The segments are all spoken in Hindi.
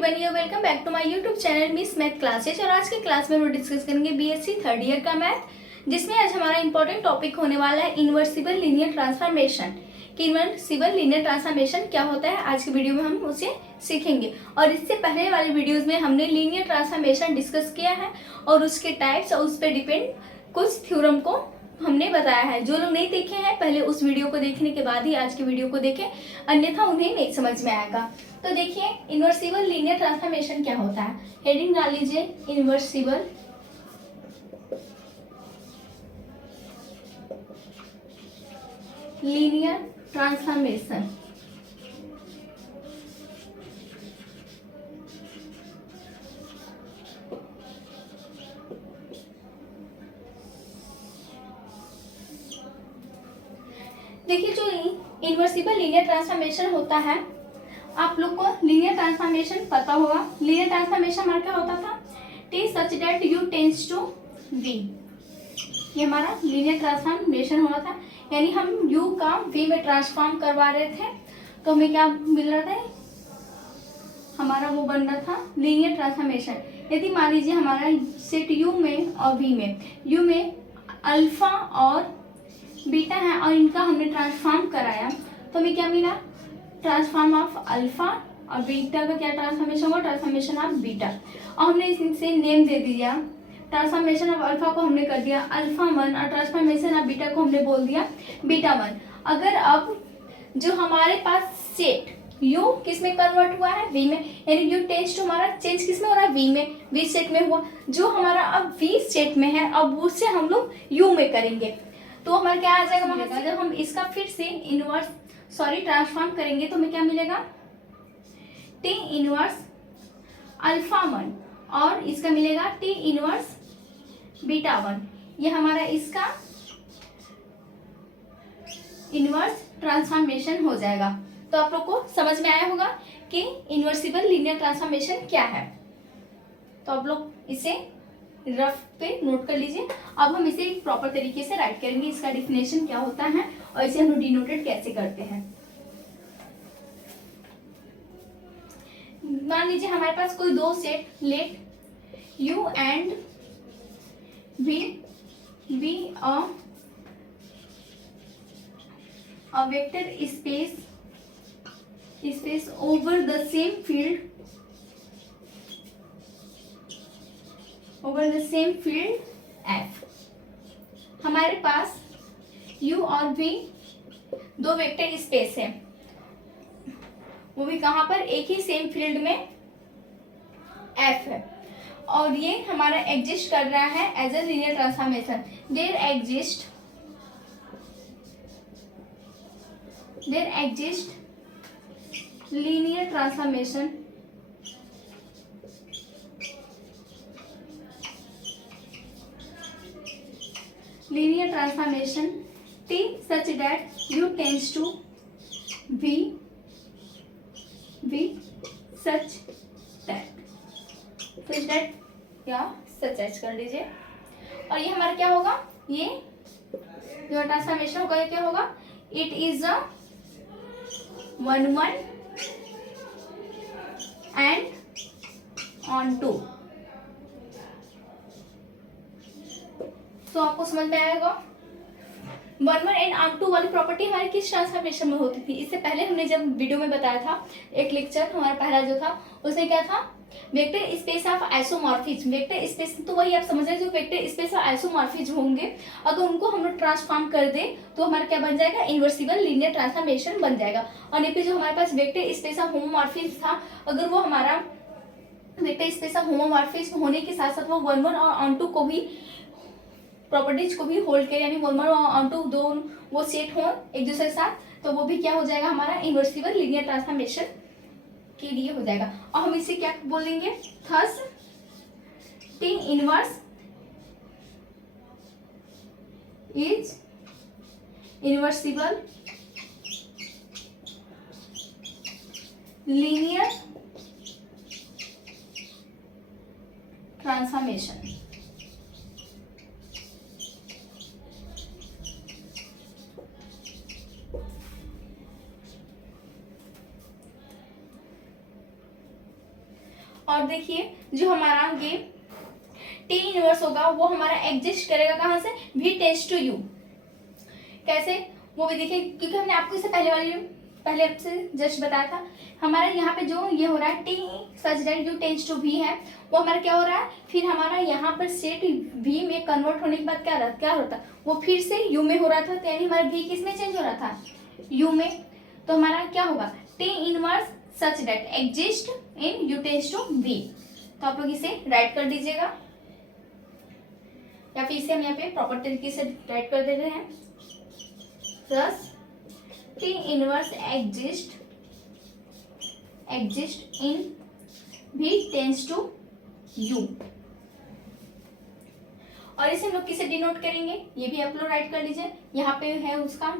Everyone, you welcome back to my YouTube channel Miss Math Classes. और आज के क्लास में हम डिस्कस करेंगे बीएससी थर्ड ईयर का मैथ, जिसमें आज हमारा इंपॉर्टेंट टॉपिक होने वाला है इन्वर्सिबल लीनियर ट्रांसफॉर्मेशन। कि इन्वर्सिबल लीनियर ट्रांसफॉर्मेशन क्या होता है, आज की वीडियो में हम उसे सीखेंगे। और इससे पहले वाली वीडियोज में हमने लीनियर ट्रांसफॉर्मेशन डिस्कस किया है और उसके टाइप्स और उस पर डिपेंड कुछ थ्योरम को हमने बताया है। जो लोग नहीं देखे हैं पहले उस वीडियो को देखने के बाद ही आज की वीडियो को देखें, अन्यथा उन्हें नहीं समझ में आएगा। तो देखिए, इन्वर्सिबल लीनियर ट्रांसफॉर्मेशन क्या होता है। हेडिंग डाल लीजिए, इन्वर्सिबल लीनियर ट्रांसफॉर्मेशन। देखिए, जो इन्वर्सिबल लीनियर ट्रांसफॉर्मेशन होता है, आप लोग को लीनियर ट्रांसफॉर्मेशन पता होगा। लीनियर ट्रांसफॉर्मेशन हमारा क्या होता था, T such that U tends to V. ये हमारा लीनियर ट्रांसफॉर्मेशन हुआ था, यानी हम यू का वी में ट्रांसफॉर्म करवा रहे थे, तो हमें क्या मिल रहा था, हमारा वो बन रहा था लीनियर ट्रांसफॉर्मेशन। यदि मान लीजिए हमारा सेट यू में और वी में, यू में अल्फा और बीटा है और इनका हमने ट्रांसफॉर्म कराया, तो हमें क्या मिला, ट्रांसफॉर्म ऑफ अल्फा। और बीटा का क्या ट्रांसफॉर्मेशन हुआ, ट्रांसफॉर्मेशन ऑफ बीटा। और हमने इसे नेम दे दिया, ट्रांसफॉर्मेशन ऑफ अल्फा को हमने कर दिया अल्फा 1 और ट्रांसफॉर्मेशन ऑफ बीटा को हमने बोल दिया बीटा 1। अगर अब जो हमारे पास सेट यू किस में कन्वर्ट हुआ है, वी में, यानी यू टेंड्स टू हमारा चेंज किस में हो रहा है, वी में, वी सेट में हुआ। जो हमारा अब वी सेट में है, अब उससे हम लोग यू में करेंगे, तो हमारा क्या आ जाएगा वहां से। जब हम इसका फिर से ट्रांसफॉर्म करेंगे तो हमें क्या मिलेगा, टी इनवर्स अल्फा 1 और इसका मिलेगा टी इनवर्स बीटा 1। ये हमारा इसका इनवर्स ट्रांसफॉर्मेशन हो जाएगा। तो आप लोग को समझ में आया होगा कि इन्वर्सिबल लीनियर ट्रांसफॉर्मेशन क्या है। तो आप लोग इसे रफ पे नोट कर लीजिए। अब हम इसे एक प्रॉपर तरीके से राइट करेंगे, इसका डिफिनेशन क्या होता है और इसे हम डिनोटेड कैसे करते हैं। मान लीजिए हमारे पास कोई दो set, let U and V be a vector space over the same field F। हमारे पास U और V दो वेक्टर स्पेस है, वो भी कहाँ पर, एक ही सेम फील्ड में F है, और ये हमारा एग्जिस्ट कर रहा है as a linear transformation. There exist linear transformation T such that U tends to V such that या सच एच कर लीजिए। और ये हमारा क्या होगा, ये जो ट्रांसफॉर्मेशन होगा ये क्या होगा, it is a 1 and on 2। तो आपको समझ में आएगा 1 एंड ऑन 2 वाली प्रॉपर्टी हमारी किस ट्रांसफॉर्मेशन में होती थी। इससे पहले हमने जब वीडियो में बताया था, एक लेक्चर हमारा पहला जो था, उसमें क्या था, vector space of isomorphism. Vector space तो वही आप समझ रहे हैं, जो वेक्टर स्पेस ऑफ आइसोमॉर्फिज्म होंगे, अगर उनको हम लोग ट्रांसफॉर्म कर दे तो हमारा क्या बन जाएगा, इन्वर्सिबल लीनियर ट्रांसफॉर्मेशन बन जाएगा। और ये जो हमारे पास वेक्टर स्पेस ऑफ होमोमॉर्फिज्म था, अगर वो हमारा वेक्टर स्पेस ऑफ होमोमॉर्फिज्म होने के साथ साथ वो 1 और ऑन 2 को भी प्रॉपर्टीज को भी होल्ड करे, यानी 1 और ऑन 2 दो वो सेट हो एक दूसरे के साथ, तो वो भी क्या हो जाएगा, हमारा इन्वर्सिबल लीनियर ट्रांसफॉर्मेशन के लिए हो जाएगा। और हम इसे क्या बोलेंगे, thus T inverse is invertible linear transformation. और देखिए जो हमारा ये टी इनवर्स होगा वो हमारा एग्जिस्ट करेगा कहाँ से, v टेंस टू u। कैसे वो भी देखिए, क्योंकि हमने आपको इससे पहले आपसे जस्ट बताया था। हमारा यहाँ पे जो ये हो रहा है T such that u tends to v है, वो हमारा क्या हो रहा है, फिर हमारा यहाँ पर सेट v में कन्वर्ट होने के बाद क्या होता है, वो फिर से u में हो रहा था। तो यानी हमारा v किस में चेंज हो रहा था, u में। तो हमारा क्या होगा, T inverse such that exist in u tends to v। तो आप लोग इसे राइट कर दीजिएगा, या फिर इसे हम यहाँ पे प्रॉपर तरीके से राइट कर दे रहे हैं। Plus T inverse exist in v tends to u। और इसे हम लोग किसे डिनोट करेंगे, ये भी आप लोग राइट कर लीजिए। यहाँ पे है उसका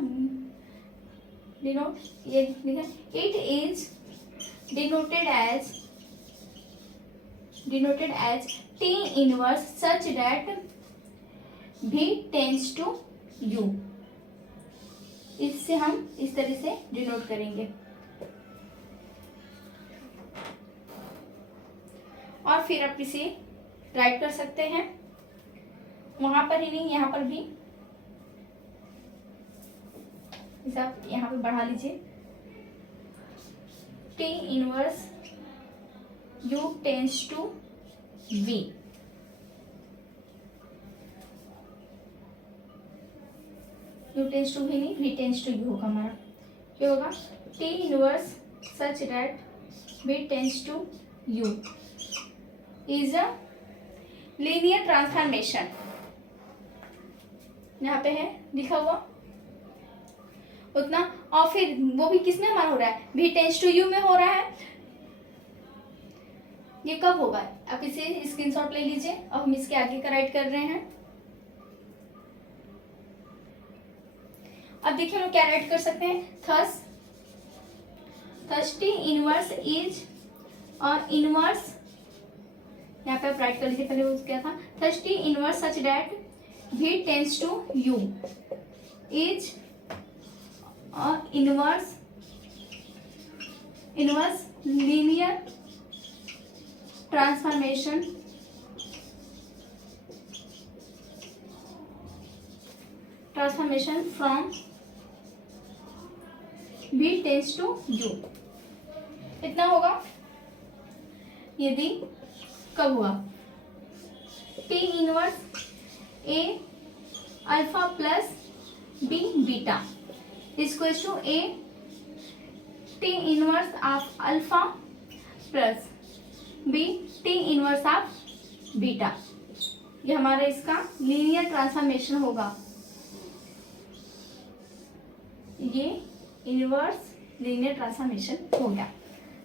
डिनोट, ये लिखा, it is denoted as T inverse such that v tends to u। इससे हम इस तरह से डिनोट करेंगे। और फिर आप इसे राइट कर सकते हैं, वहां पर ही नहीं यहाँ पर भी, इसे आप यहाँ पे बढ़ा लीजिए, T inverse u tends to v। u tends to v नहीं, v टेंस टू u होगा हमारा। क्या होगा, t inverse such that v tends to u is a linear transformation. यहाँ पे है लिखा हुआ उतना। और फिर वो भी किसमें हमारा हो रहा है, v टेंस टू u में हो रहा है। ये कब होगा, आप इसे स्क्रीनशॉट ले लीजिए। अब हम इसके आगे का राइट कर रहे हैं। अब देखिए हम लोग क्या राइट कर सकते हैं, thus T inverse is inverse, यहाँ पे आप राइट कर लीजिए, पहले वो क्या था, thus T inverse such that v tends to u is inverse linear transformation from v tends to u। इतना होगा यदि कब हुआ, t inverse a alpha plus b beta equals to a t inverse of alpha plus b t inverse of beta. ये हमारा इसका लीनियर ट्रांसफॉर्मेशन होगा, ये इनवर्स लीनियर ट्रांसफॉर्मेशन हो गया।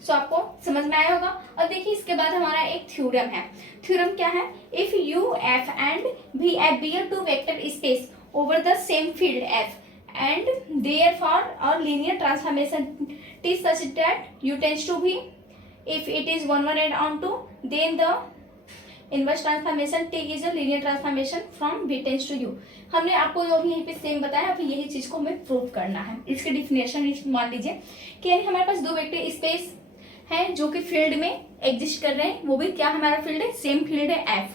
सो आपको समझ में आया होगा। और देखिए इसके बाद हमारा एक थ्योरम है। थ्योरम क्या है, if u f and v f be a two vector space over the same field f and therefore a linear transformation t such that u tends to v, if it is 1 1 and on 2 then the inverse transformation t is a linear transformation from v tends to u। हमने आपको जो भी यहीं पे सेम बताया, अभी यही चीज को हमें प्रूव करना है। इसके डिफिनेशन मान लीजिए कि यानी हमारे पास दो वेक्टर स्पेस है जो कि फील्ड में एग्जिस्ट कर रहे हैं, वो भी क्या हमारा फील्ड है, सेम फील्ड है f।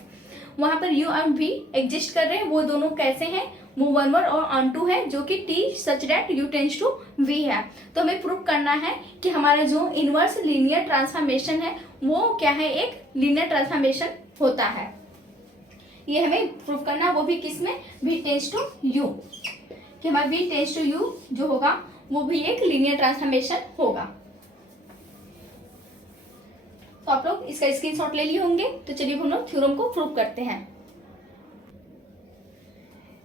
वहां पर u और v एग्जिस्ट कर रहे हैं, वो दोनों कैसे हैं, वो 1 1 और ऑन 2 है, जो कि t such that u tends to v है। तो हमें प्रूव करना है कि हमारा जो इनवर्स लीनियर ट्रांसफॉर्मेशन है वो क्या है, एक लीनियर ट्रांसफॉर्मेशन होता है। ये हमें प्रूव करना है, वो भी किसमें, v टेंस टू u, कि हमारा v टेंस टू u जो होगा वो भी एक लीनियर ट्रांसफॉर्मेशन होगा। तो आप लोग इसका स्क्रीनशॉट ले लिए होंगे। तो चलिए हम लोग थ्योरम को प्रूव करते हैं।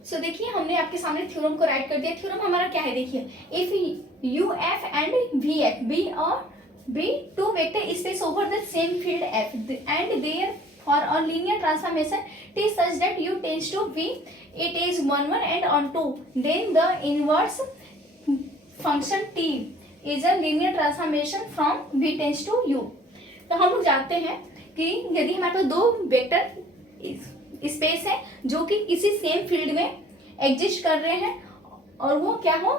सो देखिए हमने आपके सामने थ्योरम को राइट कर दिया। थ्योरम हमारा क्या है, देखिए, if U F and V F be और be two vector space over the same field F and therefore a linear transformation T such that U tends to V, it is 1 1 and on 2 then the inverse function T is a linear transformation from V tends to U. तो हम लोग जानते हैं कि यदि हमारे पास दो वेक्टर स्पेस है जो कि किसी सेम फील्ड में एग्जिस्ट कर रहे हैं और वो क्या हो,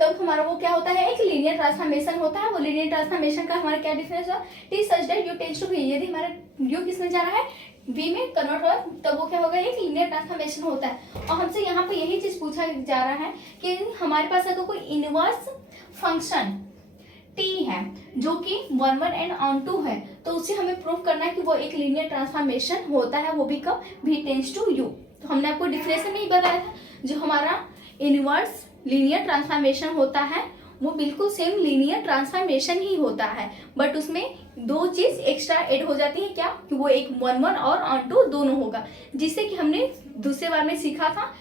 तब हमारा वो क्या होता है, एक लीनियर ट्रांसफॉर्मेशन होता है। वो लीनियर ट्रांसफॉर्मेशन का हमारा क्या डिफरेंस हुआ, T such that U tends to V. यदि हमारा यू किस में जा रहा है, वी में कन्वर्ट हुआ, तब वो क्या होगा, एक लीनियर ट्रांसफॉर्मेशन होता है। और हमसे यहाँ पे यही चीज पूछा जा रहा है कि हमारे पास अगर कोई इनवर्स फंक्शन टी है जो कि 1 1 एंड ऑन टू है, तो उसे हमें प्रूव करना है कि वो एक लीनियर ट्रांसफॉर्मेशन होता है, वो भी कब, वी टेंड्स टू यू। तो हमने आपको डिफरेंस नहीं बताया था, जो हमारा इनवर्स लीनियर ट्रांसफॉर्मेशन होता है वो बिल्कुल सेम लीनियर ट्रांसफॉर्मेशन ही होता है, बट उसमें दो चीज एक्स्ट्रा ऐड हो जाती है, क्या, कि वो एक 1 1 और ऑन टू दोनों होगा, जिससे कि हमने दूसरे बार में सीखा था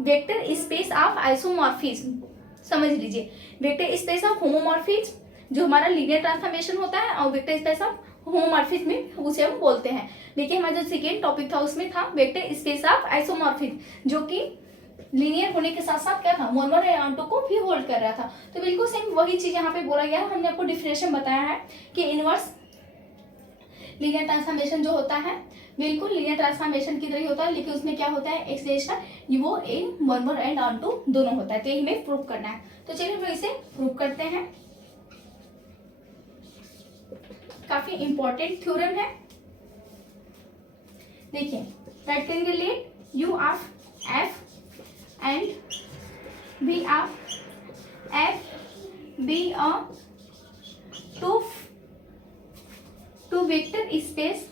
वेक्टर स्पेस ऑफ आइसोमॉर्फिज्म। समझ लीजिए, वेक्टर स्पेस ऑफ होमोमॉर्फिज्म जो हमारा लीनियर ट्रांसफॉर्मेशन होता है, और वेक्टर स्पेस ऑफ होमोमॉर्फिज्म में उसे हम बोलते हैं। देखिए हमारा जो सेकेंड टॉपिक था उसमें था वेक्टर स्पेस ऑफ आइसोमॉर्फिज्म, जो कि लीनियर होने के साथ साथ क्या था, 1 1 एंड ऑन टू को भी होल्ड कर रहा था। तो बिल्कुल सेम वही चीज यहाँ पे बोला गया है। हमने आपको डिफरेंशिएशन बताया है कि इनवर्स लीनियर ट्रांसफॉर्मेशन जो होता है बिल्कुल लीनियर ट्रांसफॉर्मेशन की तरह ही होता है, लेकिन उसमें क्या होता है, एक्सप्रेशन वो इन 1 1 एंड ऑन टू दोनों होता है। तो यही हमें प्रूव करना है। तो चलिए हम इसे प्रूव करते हैं। काफी इंपॉर्टेंट थ्योरम है। देखिए, राइट करेंगे, let you of F and B of F be a two vector space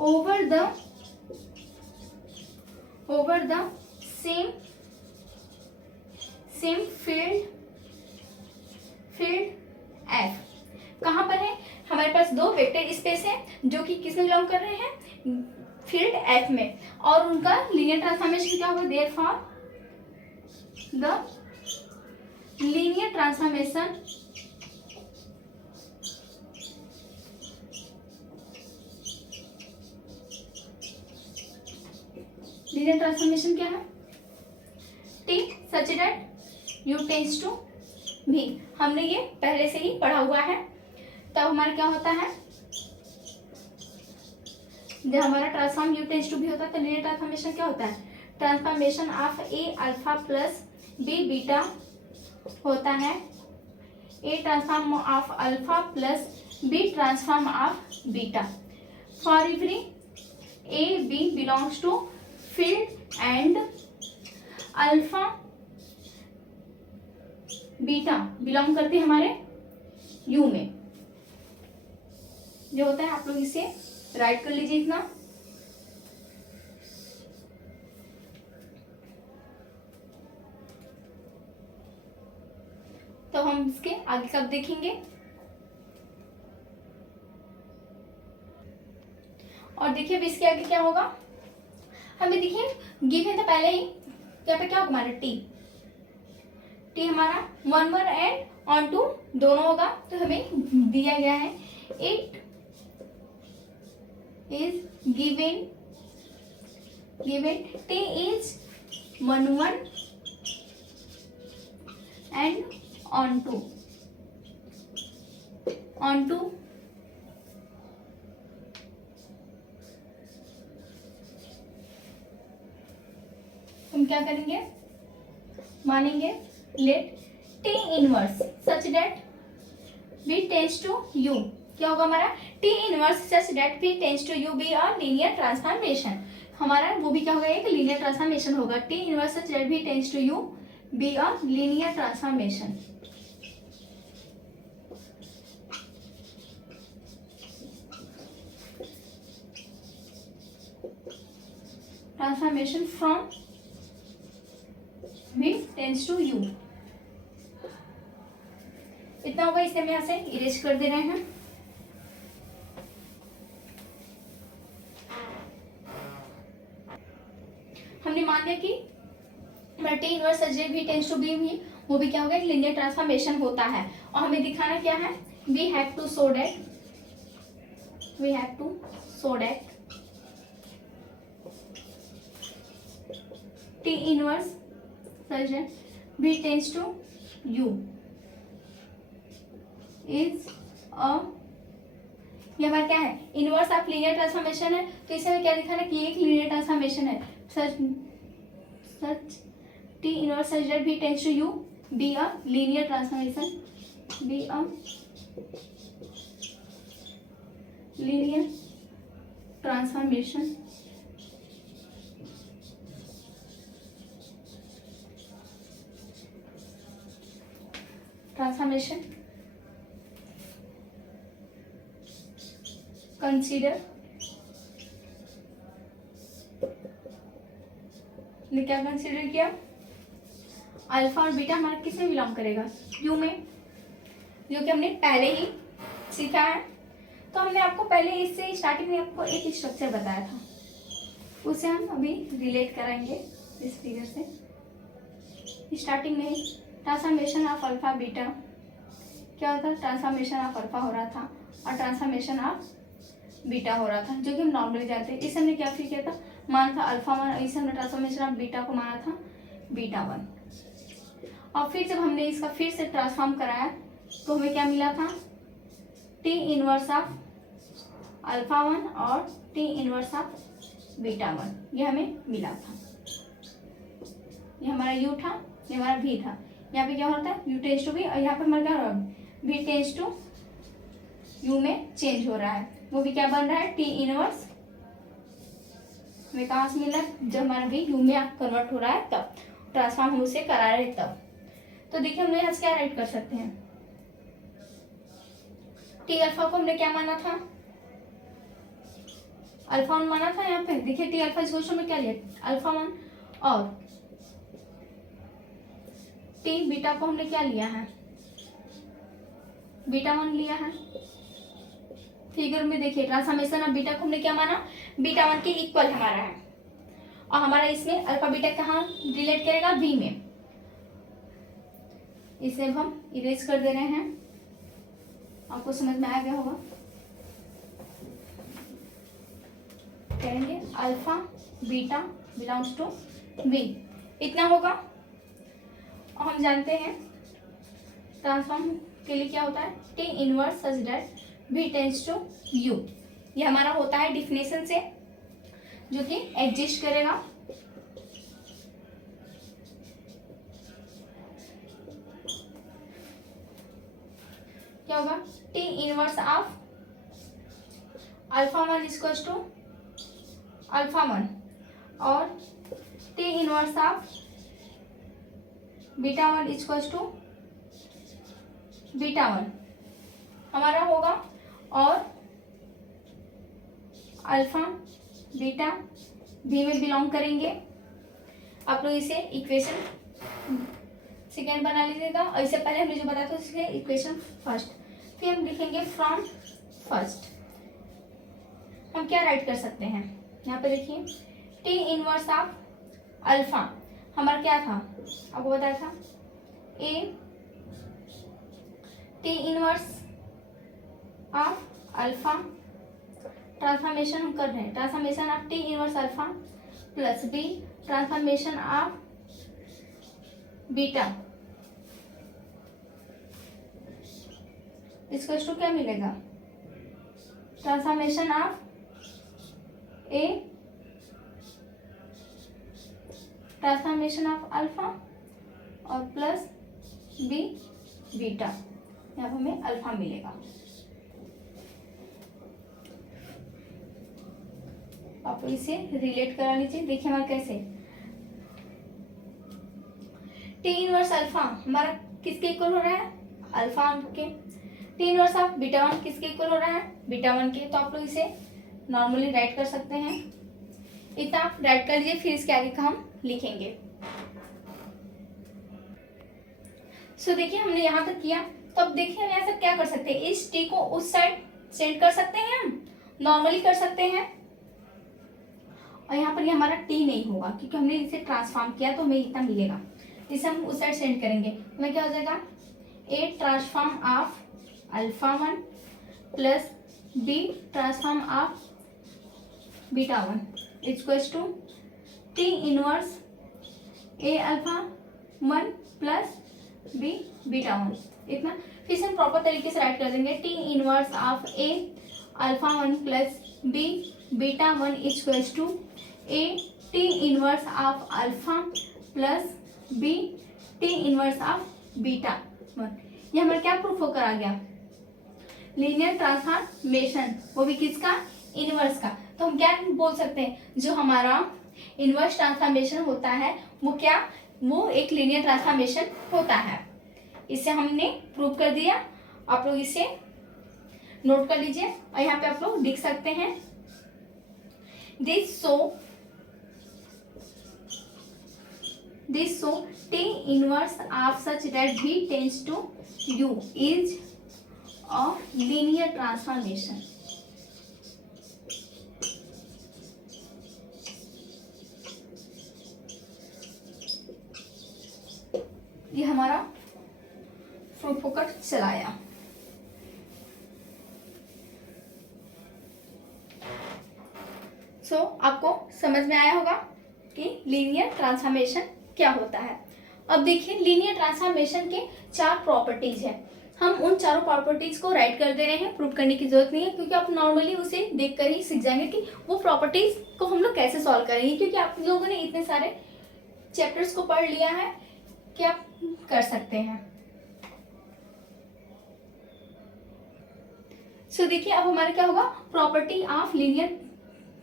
over the same field F। कहाँ पर है, हमारे पास दो वेक्टर स्पेस है जो कि किस में बिलोंग कर रहे हैं, फील्ड एफ में, और उनका लीनियर ट्रांसफॉर्मेशन क्या होगा, देयरफॉर द लीनियर ट्रांसफॉर्मेशन क्या है, T such that U tends to V. हमने ये पहले से ही पढ़ा हुआ है। तब हमारा क्या होता है, जब हमारा ट्रांसफॉर्म यू टेंड्स टू भी होता है तो लीनियर ट्रांसफॉर्मेशन क्या होता है, transformation of A alpha plus B beta होता है, A transform of alpha plus B transform of beta for every A B belongs to field and alpha beta belong करते हैं हमारे यू में। जो होता है, आप लोग इसे राइट कर लीजिए इतना। तो हम इसके आगे कब देखेंगे, और देखिए अब इसके आगे क्या होगा, हमें देखिए गिवन था पहले ही, यहाँ पे क्या होगा हमारा टी हमारा 1 1 एंड ऑन टू दोनों होगा। तो हमें दिया गया है it is given t is 1 1 and on to हम क्या करेंगे, मानेंगे let t inverse such that v tends to u। क्या होगा हमारा, T inverse such that v tends to U be a linear transformation. हमारा वो भी क्या होगा, एक लीनियर ट्रांसफॉर्मेशन होगा, T inverse such that v tends to U be a linear transformation. Transformation from v tends to u। इतना होगा, इसे हम यहाँ से इरेज कर दे रहे हैं। हमने मान लिया कि T inverse such that v tends to B भी, वो भी क्या होगा, एक लीनियर ट्रांसफॉर्मेशन होता है। और हमें दिखाना क्या है, we have to show that T inverse such that v tends to u is a, ये हमारा क्या है, इनवर्स ऑफ लीनियर ट्रांसफॉर्मेशन है। तो इसे हमें क्या दिखाना है कि एक लीनियर ट्रांसफॉर्मेशन है, सच T inverse such that V tends to U be a linear transformation, be a linear transformation consider ने क्या कंसिडर किया, अल्फा और बीटा हमारा किस में बिलोंग करेगा, यू में, जो कि हमने पहले ही सीखा है। तो हमने आपको पहले इससे स्टार्टिंग में आपको एक स्ट्रक्चर बताया था, उसे हम अभी रिलेट कराएंगे इस फिगर से। स्टार्टिंग में ट्रांसफॉर्मेशन ऑफ अल्फा बीटा क्या होता है, ट्रांसफॉर्मेशन ऑफ अल्फा हो रहा था और ट्रांसफॉर्मेशन ऑफ बीटा हो रहा था, जो कि हम नॉर्मली जानते हैं। इस हमने क्या फील किया था, माना था अल्फा वन, इस हमने ट्रांसफॉर्मेशन ऑफ बीटा को माना था बीटा वन। और फिर जब हमने इसका फिर से ट्रांसफॉर्म कराया तो हमें क्या मिला था, T inverse of alpha one और T inverse of beta one, ये हमें मिला था। ये हमारा यू था, ये हमारा भी था। यहाँ पे क्या होता है, यू टेंस टू भी, और यहाँ पे हमारा क्या हो रहा है, भी टेंस टू यू में चेंज हो रहा है। वो भी क्या बन रहा है, टी इनवर्स में कहाँ से मिला, जब हमारा भी यू में कन्वर्ट हो रहा है तब, ट्रांसफॉर्म हम उसे करा रहे तब। तो देखिए हम यहाँ से क्या राइट कर सकते हैं, टी अल्फा को हमने क्या माना था, अल्फा वन माना था। यहाँ पे देखिए टी अल्फा इस में क्या लिया, अल्फा वन, और टी बीटा को हमने क्या लिया है, बीटा वन लिया है। फिगर में देखिए ट्रांसफॉर्मेशन ऑफ बीटा को हमने क्या माना, बीटा वन के इक्वल हमारा है, और हमारा इसमें अल्फा बीटा कहाँ रिलेट करेगा, बी में। इसे अब हम इरेज कर दे रहे हैं, आपको समझ में आ गया होगा। कहेंगे alpha beta belongs to B, इतना होगा। और हम जानते हैं ट्रांसफॉर्म के लिए क्या होता है, T inverse such that B tends to U, ये हमारा होता है डिफिनेशन से, जो कि एग्जिस्ट करेगा। क्या होगा, T inverse of alpha one equals to alpha one, और T inverse of beta one equals to beta one हमारा होगा। और अल्फा बीटा बी में बिलोंग करेंगे। आप लोग इसे इक्वेशन सेकेंड बना लीजिएगा, और इससे पहले हमने जो बताया था इसलिए इक्वेशन फर्स्ट, फिर हम लिखेंगे फ्रॉम फर्स्ट। हम क्या राइट कर सकते हैं, यहाँ पे देखिए टी इनवर्स ऑफ अल्फा हमारा क्या था, आपको बताया था a T inverse of alpha, transformation हम कर रहे हैं, transformation of T inverse alpha plus b transformation of beta, इसको टू क्या मिलेगा, transformation of a transformation of alpha और प्लस बी बीटा, यहाँ पर हमें अल्फा मिलेगा। आप इसे रिलेट करा लीजिए, देखिए हमारा कैसे टी इनवर्स अल्फा हमारा किसके इक्वल हो रहा है, अल्फा के। T inverse of beta one किसके इक्वल हो रहा है, बीटा वन के। तो आप लोग इसे नॉर्मली राइट कर सकते हैं, इतना आप राइट कर लीजिए, फिर इसके आगे का हम लिखेंगे। सो देखिए हमने यहाँ तक किया, तो अब देखिए हम यहाँ से क्या कर सकते हैं, इस टी को उस साइड सेंड कर सकते हैं, हम नॉर्मली कर सकते हैं, और यहाँ पर ये हमारा टी नहीं होगा क्योंकि हमने इसे ट्रांसफॉर्म किया तो हमें इतना मिलेगा, इसे हम उस साइड सेंड करेंगे। हमें क्या हो जाएगा, A transform of alpha one plus B transform of beta one equals to T inverse A alpha one plus B beta one, इतना। फिर से हम प्रॉपर तरीके से राइट कर देंगे, T inverse of A alpha one plus B beta one equals to a T inverse of alpha plus b T inverse of beta 1। ये हमारा क्या प्रूफ होकर आ गया, लीनियर ट्रांसफॉर्मेशन, वो भी किसका, इनवर्स का। तो हम क्या बोल सकते हैं, जो हमारा इनवर्स ट्रांसफॉर्मेशन होता है वो क्या, वो एक लीनियर ट्रांसफॉर्मेशन होता है। इसे हमने प्रूव कर दिया, आप लोग इसे नोट कर लीजिए और यहाँ पे आप लोग लिख सकते हैं, this so T inverse of such that V tends to U is a linear transformation. ये हमारा प्रूफ होकर चलाया। आपको समझ में आया होगा कि लीनियर ट्रांसफॉर्मेशन क्या होता है। अब देखिए लीनियर ट्रांसफॉर्मेशन के 4 प्रॉपर्टीज हैं। हम उन चारों प्रॉपर्टीज को राइट कर दे रहे हैं, प्रूव करने की जरूरत नहीं है, क्योंकि आप नॉर्मली उसे देखकर ही सीख जाएंगे कि वो प्रॉपर्टीज को हम लोग कैसे सॉल्व करेंगे, क्योंकि आप लोगों ने इतने सारे चैप्टर्स को पढ़ लिया है कि आप कर सकते हैं। सो देखिए अब हमारा क्या होगा, property of linear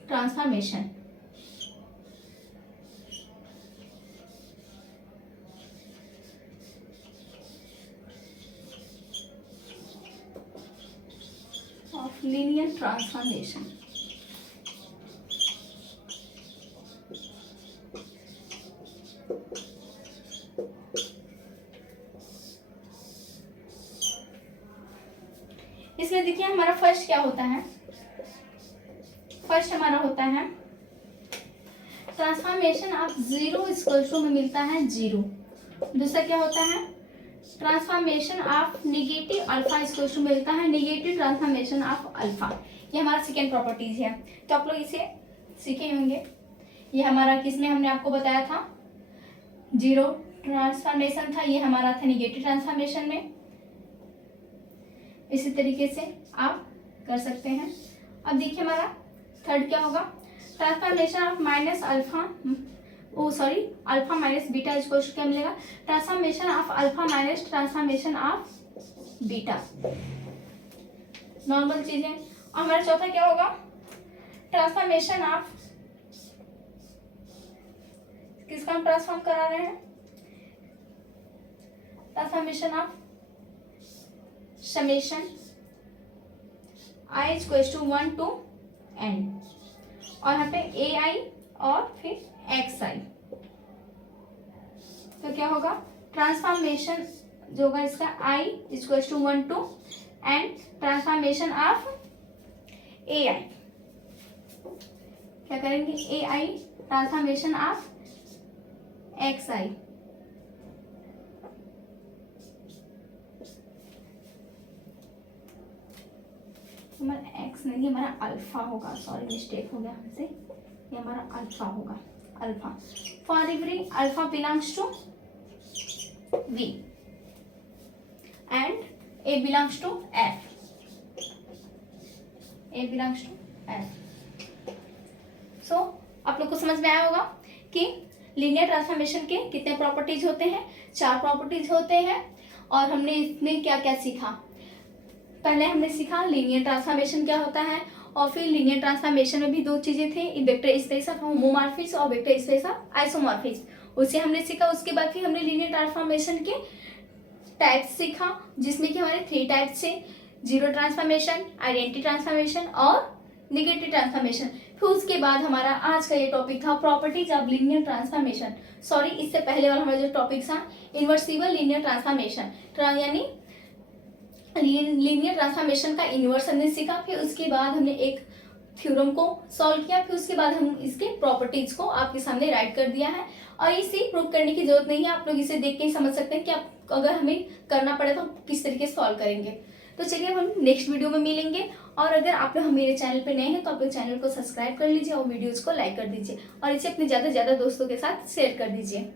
transformation. Of linear transformation. इसमें देखिए हमारा फर्स्ट क्या होता है, फर्स्ट हमारा होता है ट्रांसफॉर्मेशन ऑफ 0 इक्वल टू में मिलता है 0। दूसरा क्या होता है, transformation of negative alpha equal to मिलता है नेगेटिव ट्रांसफॉर्मेशन ऑफ अल्फा। ये हमारा सेकेंड प्रॉपर्टीज है, तो आप लोग इसे सीखे होंगे। ये हमारा किसमें हमने आपको बताया था, 0 ट्रांसफॉर्मेशन था, ये हमारा था नेगेटिव ट्रांसफॉर्मेशन में। इसी तरीके से आप कर सकते हैं। अब देखिए हमारा थर्ड क्या होगा, transformation of minus alpha alpha minus beta equal to क्या मिलेगा, transformation of alpha minus transformation of beta, normal चीजें। और हमारा चौथा क्या होगा, ट्रांसफॉर्मेशन ऑफ, किसका हम ट्रांसफॉर्म करा रहे हैं, transformation of summation i equal to 1 to n, और यहाँ पे ai और फिर xi। तो क्या होगा, ट्रांसफॉर्मेशन जो होगा इसका i equal to 1 to n transformation of ai, क्या करेंगे ai ट्रांसफॉर्मेशन ऑफ xi। हमारा एक्स नहीं, हमारा अल्फा होगा, सॉरी मिस्टेक हो गया हमसे, ये हमारा अल्फा होगा, alpha. For every alpha belongs to V and A belongs to F, A belongs to F. So आप लोग को समझ में आया होगा कि लीनियर ट्रांसफॉर्मेशन के कितने प्रॉपर्टीज होते हैं, 4 प्रॉपर्टीज होते हैं। और हमने इसमें क्या क्या सीखा, पहले हमने सीखा लीनियर ट्रांसफॉर्मेशन क्या होता है, और फिर लीनियर ट्रांसफॉर्मेशन में भी 2 चीजें थी, वेक्टर स्पेस ऑफ होमोमॉर्फिज्म और वेक्टर स्पेस ऑफ आइसोमॉर्फिज्म, उसे हमने सीखा। उसके बाद फिर हमने लीनियर ट्रांसफॉर्मेशन के टाइप्स सीखा, जिसमें कि हमारे 3 टाइप्स थे, 0 ट्रांसफॉर्मेशन, आइडेंटिटी ट्रांसफॉर्मेशन और नेगेटिव ट्रांसफॉर्मेशन। फिर उसके बाद हमारा आज का ये टॉपिक था properties of linear transformation. Sorry, इससे पहले वाला हमारा जो टॉपिक था इन्वर्सिबल लीनियर ट्रांसफॉर्मेशन, यानी लीनियर ट्रांसफॉर्मेशन का इनवर्स हमने सीखा। फिर उसके बाद हमने एक थ्योरम को सॉल्व किया, फिर उसके बाद हम इसके प्रॉपर्टीज को आपके सामने राइट कर दिया है। और इसे प्रूव करने की जरूरत नहीं है, आप लोग इसे देख के ही समझ सकते हैं कि आप अगर हमें करना पड़े तो किस तरीके से सॉल्व करेंगे। तो चलिए हम नेक्स्ट वीडियो में मिलेंगे। और अगर आप लोग मेरे चैनल पर नए हैं तो आप लोग चैनल को सब्सक्राइब कर लीजिए और वीडियोज को लाइक कर दीजिए और इसे अपने ज़्यादा से ज़्यादा दोस्तों के साथ शेयर कर दीजिए।